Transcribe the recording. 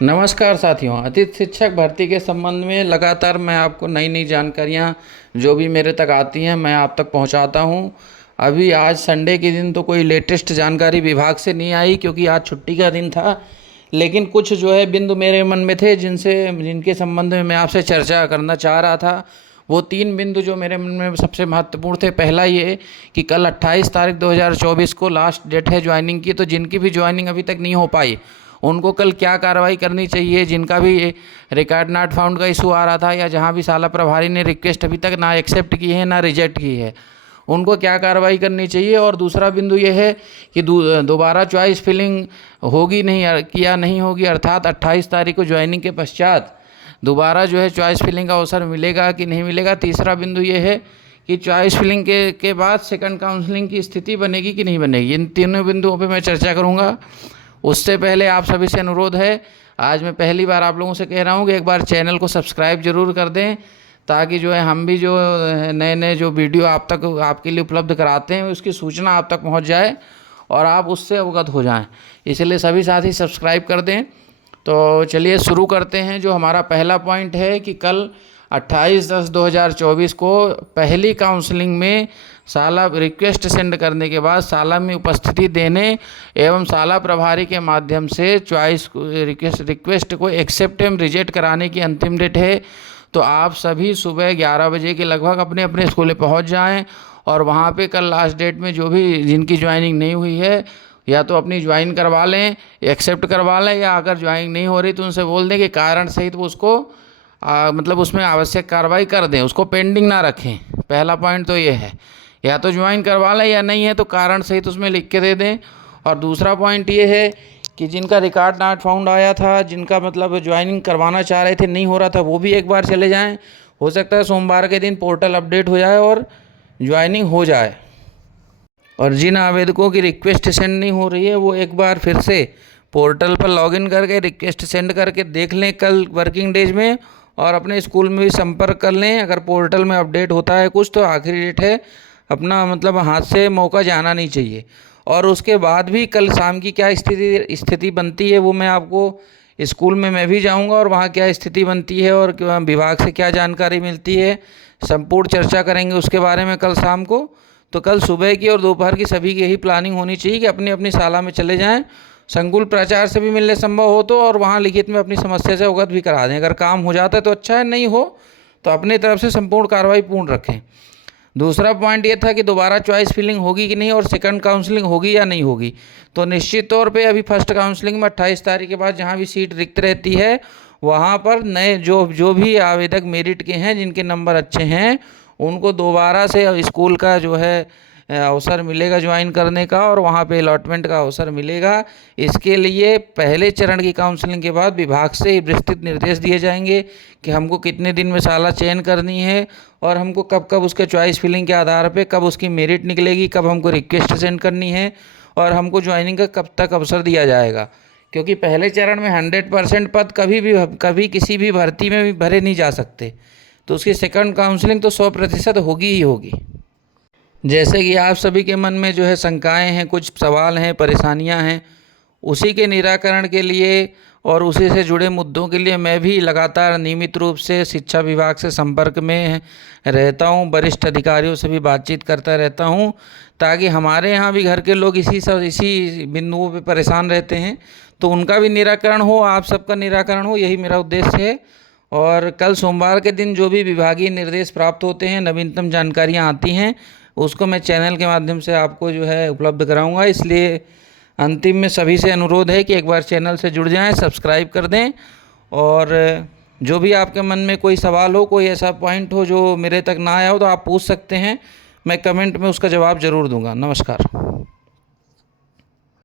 नमस्कार साथियों, अतिथि शिक्षक भर्ती के संबंध में लगातार मैं आपको नई नई जानकारियाँ जो भी मेरे तक आती हैं मैं आप तक पहुंचाता हूं। अभी आज संडे के दिन तो कोई लेटेस्ट जानकारी विभाग से नहीं आई क्योंकि आज छुट्टी का दिन था। लेकिन कुछ जो है बिंदु मेरे मन में थे जिनके संबंध में मैं आपसे चर्चा करना चाह रहा था। वो 3 बिंदु जो मेरे मन में सबसे महत्वपूर्ण थे। पहला ये कि कल 28 तारीख 2024 को लास्ट डेट है ज्वाइनिंग की, तो जिनकी भी ज्वाइनिंग अभी तक नहीं हो पाई उनको कल क्या कार्रवाई करनी चाहिए। जिनका भी रिकॉर्ड नॉट फाउंड का इशू आ रहा था या जहां भी शाला प्रभारी ने रिक्वेस्ट अभी तक ना एक्सेप्ट की है ना रिजेक्ट की है, उनको क्या कार्रवाई करनी चाहिए। और दूसरा बिंदु ये है कि दोबारा चॉइस फिलिंग होगी नहीं या नहीं होगी, अर्थात 28 तारीख को ज्वाइनिंग के पश्चात दोबारा जो है चॉइस फिलिंग का अवसर मिलेगा कि नहीं मिलेगा। तीसरा बिंदु ये है कि चॉइस फिलिंग के बाद सेकंड काउंसलिंग की स्थिति बनेगी कि नहीं बनेगी। इन तीनों बिंदुओं पे मैं चर्चा करूँगा। उससे पहले आप सभी से अनुरोध है, आज मैं पहली बार आप लोगों से कह रहा हूँ कि एक बार चैनल को सब्सक्राइब जरूर कर दें, ताकि जो है हम भी जो नए नए जो वीडियो आप तक आपके लिए उपलब्ध कराते हैं उसकी सूचना आप तक पहुँच जाए और आप उससे अवगत हो जाएं। इसलिए सभी साथी सब्सक्राइब कर दें। तो चलिए शुरू करते हैं। जो हमारा पहला पॉइंट है कि कल 28/10/2024 को पहली काउंसलिंग में शाला रिक्वेस्ट सेंड करने के बाद शाला में उपस्थिति देने एवं शाला प्रभारी के माध्यम से चॉइस रिक्वेस्ट को एक्सेप्ट एवं रिजेक्ट कराने की अंतिम डेट है। तो आप सभी सुबह 11 बजे के लगभग अपने अपने स्कूल पहुंच जाएं और वहां पे कल लास्ट डेट में जो भी जिनकी ज्वाइनिंग नहीं हुई है या तो अपनी ज्वाइन करवा लें, एक्सेप्ट करवा लें, या अगर ज्वाइनिंग नहीं हो रही तो उनसे बोल दें कि कारण सहित वो उसको मतलब उसमें आवश्यक कार्रवाई कर दें, उसको पेंडिंग ना रखें। पहला पॉइंट तो ये है, या तो ज्वाइन करवा लें या नहीं है तो कारण सहित उसमें लिख के दे दें। और दूसरा पॉइंट ये है कि जिनका रिकॉर्ड नॉट फाउंड आया था, जिनका मतलब ज्वाइनिंग करवाना चाह रहे थे नहीं हो रहा था, वो भी एक बार चले जाएं। हो सकता है सोमवार के दिन पोर्टल अपडेट हो जाए और ज्वाइनिंग हो जाए। और जिन आवेदकों की रिक्वेस्ट सेंड नहीं हो रही है वो एक बार फिर से पोर्टल पर लॉगिन करके रिक्वेस्ट सेंड करके देख लें कल वर्किंग डेज में, और अपने स्कूल में भी संपर्क कर लें। अगर पोर्टल में अपडेट होता है कुछ तो आखिरी डेट है, अपना मतलब हाथ से मौका जाना नहीं चाहिए। और उसके बाद भी कल शाम की क्या स्थिति बनती है वो मैं आपको स्कूल में मैं भी जाऊंगा और वहाँ क्या स्थिति बनती है और विभाग से क्या जानकारी मिलती है संपूर्ण चर्चा करेंगे उसके बारे में कल शाम को। तो कल सुबह की और दोपहर की सभी की यही प्लानिंग होनी चाहिए कि अपनी अपनी शाला में चले जाएं, संकुल प्राचार्य से भी मिलने संभव हो तो, और वहाँ लिखित में अपनी समस्या से अवगत भी करा दें। अगर काम हो जाता है तो अच्छा है, नहीं हो तो अपनी तरफ से संपूर्ण कार्रवाई पूर्ण रखें। दूसरा पॉइंट ये था कि दोबारा चॉइस फिलिंग होगी कि नहीं और सेकंड काउंसलिंग होगी या नहीं होगी। तो निश्चित तौर पे अभी फर्स्ट काउंसलिंग में 28 तारीख के बाद जहाँ भी सीट रिक्त रहती है वहाँ पर नए जो भी आवेदक मेरिट के हैं जिनके नंबर अच्छे हैं उनको दोबारा से स्कूल का जो है अवसर मिलेगा ज्वाइन करने का और वहाँ पे अलॉटमेंट का अवसर मिलेगा। इसके लिए पहले चरण की काउंसलिंग के बाद विभाग से विस्तृत निर्देश दिए जाएंगे कि हमको कितने दिन में शाला चयन करनी है और हमको कब कब उसके चॉइस फिलिंग के आधार पे कब उसकी मेरिट निकलेगी, कब हमको रिक्वेस्ट सेंड करनी है और हमको ज्वाइनिंग का कब तक अवसर दिया जाएगा। क्योंकि पहले चरण में 100% पद कभी किसी भी भर्ती में भी भरे नहीं जा सकते, तो उसकी सेकंड काउंसलिंग तो 100% होगी ही होगी। जैसे कि आप सभी के मन में जो है शंकाएं हैं, कुछ सवाल हैं, परेशानियां हैं, उसी के निराकरण के लिए और उसी से जुड़े मुद्दों के लिए मैं भी लगातार नियमित रूप से शिक्षा विभाग से संपर्क में रहता हूं, वरिष्ठ अधिकारियों से भी बातचीत करता रहता हूं, ताकि हमारे यहाँ भी घर के लोग इसी बिंदुओं पे परेशान रहते हैं तो उनका भी निराकरण हो, आप सबका निराकरण हो, यही मेरा उद्देश्य है। और कल सोमवार के दिन जो भी विभागीय निर्देश प्राप्त होते हैं, नवीनतम जानकारियाँ आती हैं, उसको मैं चैनल के माध्यम से आपको जो है उपलब्ध कराऊंगा। इसलिए अंतिम में सभी से अनुरोध है कि एक बार चैनल से जुड़ जाएं, सब्सक्राइब कर दें, और जो भी आपके मन में कोई सवाल हो, कोई ऐसा पॉइंट हो जो मेरे तक ना आया हो तो आप पूछ सकते हैं, मैं कमेंट में उसका जवाब ज़रूर दूंगा। नमस्कार।